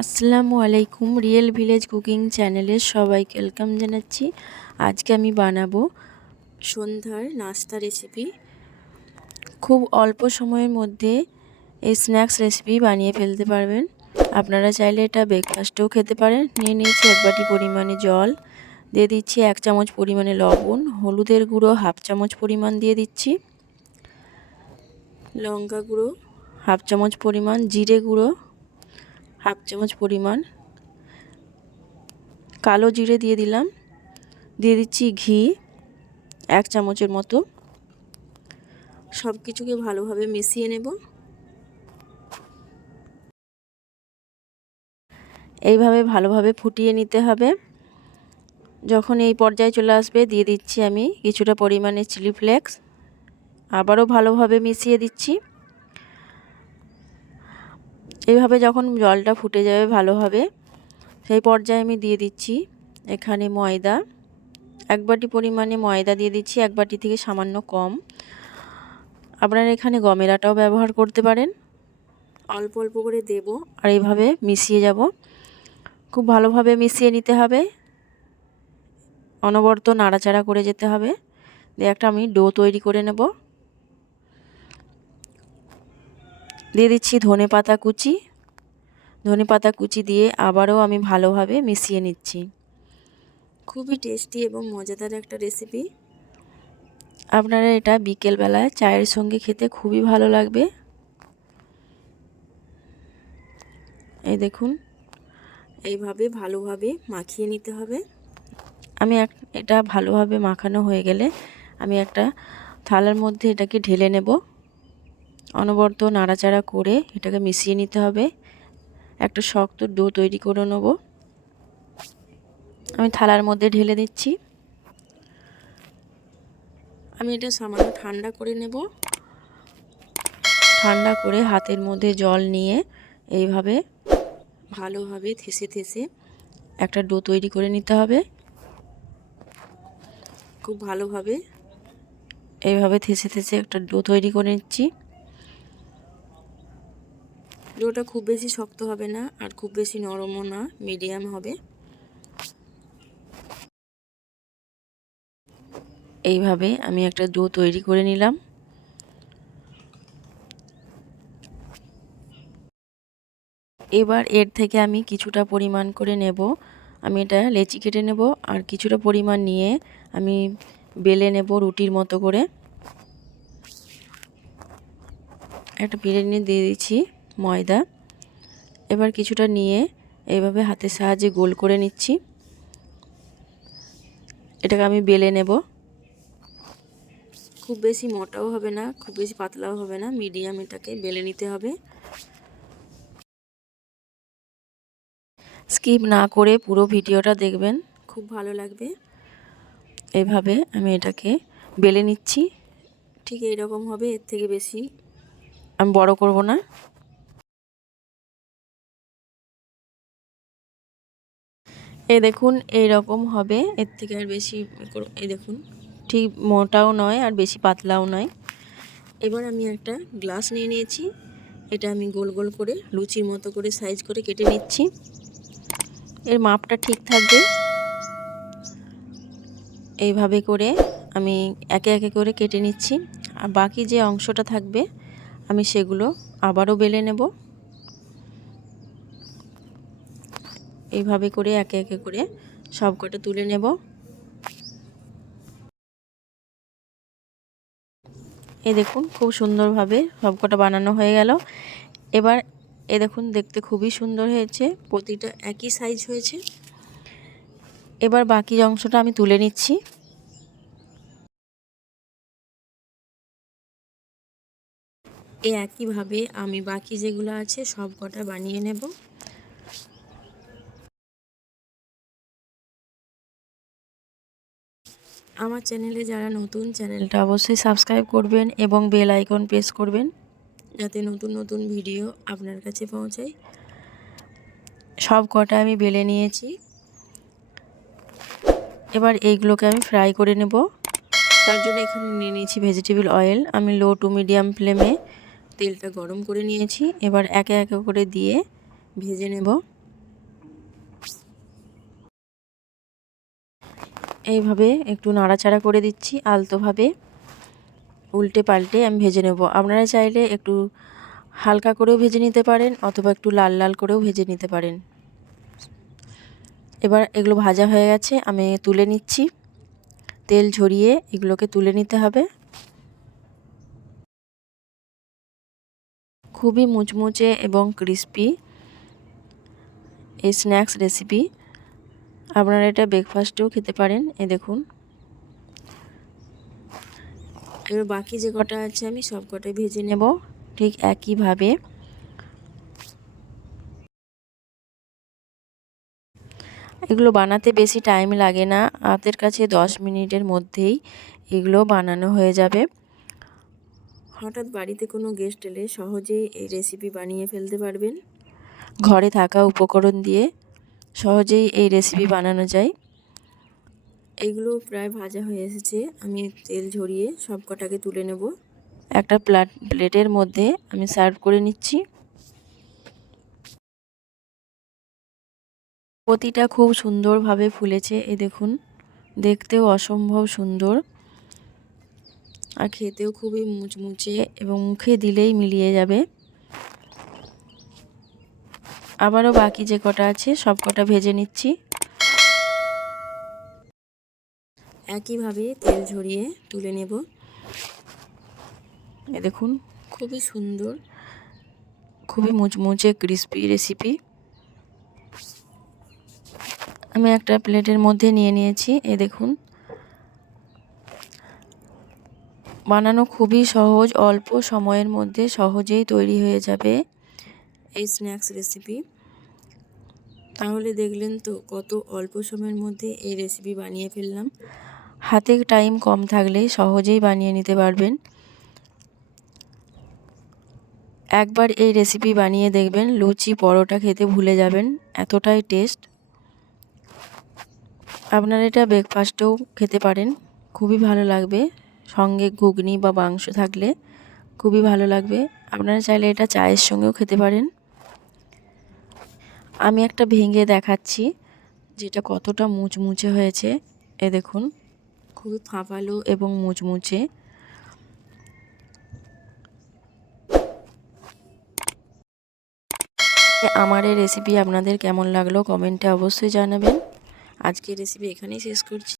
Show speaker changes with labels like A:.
A: আসসালামু আলাইকুম real village cooking চ্যানেলে সবাইকে ওয়েলকাম জানাচ্ছি। আজকে আমি বানাবো সন্ধ্যার নাস্তা রেসিপি। খুব অল্প সময়ের মধ্যে এই স্ন্যাক্স রেসিপি বানিয়ে ফেলতে পারবেন। আপনারা চাইলে এটা ব্রেকফাস্টেও খেতে পারেন। নিয়ে নিয়েছি এক বাটি পরিমাণে জল, দিয়ে দিচ্ছি এক চামচ পরিমাণে লবণ, হলুদের গুঁড়ো হাফ চামচ পরিমাণ দিয়ে দিচ্ছি। লঙ্কা গুঁড়ো হাফ চামচ পরিমাণ, জিরে গুঁড়ো হাফ চামচ পরিমাণ। কালো জিরে দিয়ে দিলাম। দিয়ে দিচ্ছি ঘি, এক চামচের মতো। সব কিছুকে ভালোভাবে মিশিয়ে নেব। এইভাবে ভালোভাবে ফুটিয়ে নিতে হবে। যখন এই পর্যায়ে চলে আসবে, দিয়ে দিচ্ছি আমি কিছুটা পরিমাণে চিলি ফ্লেক্স। আবারও ভালোভাবে মিশিয়ে দিচ্ছি। এইভাবে যখন জলটা ফুটে যাবে ভালোভাবে, সেই পর্যায়ে আমি দিয়ে দিচ্ছি এখানে ময়দা। এক বাটি পরিমাণে ময়দা দিয়ে দিচ্ছি, এক বাটি থেকে সামান্য কম। আপনারা এখানে গমের আটাও ব্যবহার করতে পারেন। অল্প অল্প করে দেব আর এইভাবে মিশিয়ে যাব। খুব ভালোভাবে মিশিয়ে নিতে হবে। অনবরত নাড়াচাড়া করে যেতে হবে। দিয়ে একটা আমি ডো তৈরি করে নেব। দিয়ে দিচ্ছি ধনে পাতা কুচি। ধনে পাতা কুচি দিয়ে আবারও আমি ভালোভাবে মিশিয়ে নিচ্ছি। খুবই টেস্টি এবং মজাদার একটা রেসিপি। আপনারা এটা বিকেলবেলায় চায়ের সঙ্গে খেতে খুবই ভালো লাগবে। এই দেখুন, এইভাবে ভালোভাবে মাখিয়ে নিতে হবে। আমি এক, এটা ভালোভাবে মাখানো হয়ে গেলে আমি একটা থালার মধ্যে এটাকে ঢেলে নেব। অনবরত নাড়াচাড়া করে এটাকে মিশিয়ে নিতে হবে। একটা শক্ত ডো তৈরি করে নেব। আমি থালার মধ্যে ঢেলে দিচ্ছি। আমি এটা সামান্য ঠান্ডা করে নেব। ঠান্ডা করে হাতের মধ্যে জল নিয়ে এইভাবে ভালোভাবে থেসে থেসে একটা ডো তৈরি করে নিতে হবে। খুব ভালোভাবে এইভাবে থেসে থেসে একটা ডো তৈরি করে নিচ্ছি। ডোটা খুব বেশি শক্ত হবে না আর খুব বেশি নরমও না, মিডিয়াম হবে। এইভাবে আমি একটা ডো তৈরি করে নিলাম। এবার এর থেকে আমি কিছুটা পরিমাণ করে নেব। আমি এটা লেচি কেটে নেব আর কিছুটা পরিমাণ নিয়ে আমি বেলে নেব রুটির মতো করে। একটা বিরিয়ানি দিয়ে দিচ্ছি। ময়দা। এবার কিছুটা নিয়ে এইভাবে হাতের সাহায্যে গোল করে নিচ্ছি। এটাকে আমি বেলে নেব। খুব বেশি মোটাও হবে না, খুব বেশি পাতলাও হবে না, মিডিয়াম এটাকে বেলে নিতে হবে। স্কিপ না করে পুরো ভিডিওটা দেখবেন, খুব ভালো লাগবে। এভাবে আমি এটাকে বেলে নিচ্ছি। ঠিক এইরকম হবে, এর থেকে বেশি আমি বড় করব না। এই দেখুন, এই রকম হবে। এর থেকে আর বেশি এই দেখুন, ঠিক মোটাও নয় আর বেশি পাতলাও নয়। এবার আমি একটা গ্লাস নিয়ে নিয়েছি। এটা আমি গোল গোল করে, লুচির মতো করে, সাইজ করে কেটে নিচ্ছি। এর মাপটা ঠিক থাকবে। এইভাবে করে আমি একে একে করে কেটে নিচ্ছি। আর বাকি যে অংশটা থাকবে, আমি সেগুলো আবারও বেলে নেব। এইভাবে করে একে একে করে সব কটা তুলে নেব। এ দেখুন খুব সুন্দরভাবে সব কটা বানানো হয়ে গেল। এবার এ দেখুন দেখতে খুবই সুন্দর হয়েছে, প্রতিটা একই সাইজ হয়েছে। এবার বাকি অংশটা আমি তুলে নিচ্ছি। এ একইভাবে আমি বাকি যেগুলো আছে সব কটা বানিয়ে নেব। আমার চ্যানেলে যারা নতুন, চ্যানেলটা অবশ্যই সাবস্ক্রাইব করবেন এবং বেল আইকন প্রেস করবেন। যাতে নতুন নতুন ভিডিও আপনার কাছে পৌঁছায়। সব কটা আমি বেলে নিয়েছি। এবার এইগুলোকে আমি ফ্রাই করে নেব। তার জন্য এখানে নিয়ে নিয়েছি ভেজিটেবল অয়েল। আমি লো টু মিডিয়াম ফ্লেমে তেলটা গরম করে নিয়েছি। এবার একে একে করে দিয়ে ভেজে নেব। এইভাবে একটু নাড়াচাড়া করে দিচ্ছি আলতোভাবে। উল্টে পাল্টে আমি ভেজে নেব। আপনারা চাইলে একটু হালকা করেও ভেজে নিতে পারেন অথবা একটু লাল লাল করেও ভেজে নিতে পারেন। এবার এগুলো ভাজা হয়ে গেছে, আমি তুলে নিচ্ছি। তেল ঝরিয়ে এগুলোকে তুলে নিতে হবে। খুবই মুচমুচে এবং ক্রিস্পি এই স্ন্যাক্স রেসিপি। আপনারা এটা ব্রেকফাস্টেও খেতে পারেন। এ দেখুন। এবার বাকি যে কটা আছে, আমি সব কটাই ভেজে নেব ঠিক একইভাবে। এগুলো বানাতে বেশি টাইম লাগে না। হাতের কাছে দশ মিনিটের মধ্যেই এগুলো বানানো হয়ে যাবে। হঠাৎ বাড়িতে কোনো গেস্ট এলে সহজেই এই রেসিপি বানিয়ে ফেলতে পারবেন। ঘরে থাকা উপকরণ দিয়ে সহজেই এই রেসিপি বানানো যায়। এইগুলো প্রায় ভাজা হয়ে এসেছে। আমি তেল ঝরিয়ে সব কটাকে তুলে নেব। একটা প্লাট প্লেটের মধ্যে আমি সার্ভ করে নিচ্ছি। প্রতিটা খুব সুন্দরভাবে ফুলেছে এ দেখুন। দেখতেও অসম্ভব সুন্দর। আর খেতেও খুবই মুচমুচে এবং মুখে দিলেই মিলিয়ে যাবে। আবারও বাকি যে কটা আছে সব কটা ভেজে নিচ্ছি। একইভাবে তেল ঝরিয়ে তুলে নেব। এ দেখুন। খুবই সুন্দর। খুবই মুচমুচে ক্রিস্পি রেসিপি আমি একটা প্লেটের মধ্যে নিয়ে নিয়েছি এ দেখুন। বানানো খুবই সহজ অল্প সময়ের মধ্যে সহজেই তৈরি হয়ে যাবে। এই স্ন্যাক্স রেসিপি তাহলে দেখলেন তো কত অল্প সময়ের মধ্যে এই রেসিপি বানিয়ে ফেললাম। হাতে টাইম কম থাকলে সহজেই বানিয়ে নিতে পারবেন। একবার এই রেসিপি বানিয়ে দেখবেন, লুচি, পরোটা খেতে ভুলে যাবেন, এতটাই টেস্ট আপনারা এটা ব্রেকফাস্টেও খেতে পারেন, খুবই ভালো লাগবে। সঙ্গে ঘুগনি বা মাংস থাকলে খুবই ভালো লাগবে। আপনারা চাইলে এটা চায়ের সঙ্গেও খেতে পারেন। আমি একটা ভেঙে দেখাচ্ছি, যেটা কতটা মুচমুচে হয়েছে। এ দেখুন খুবই ফাঁপালো এবং মুচমুচে। আমার এই রেসিপি আপনাদের কেমন লাগল কমেন্টে অবশ্যই জানাবেন। আজকের রেসিপি এখানেই শেষ করছি।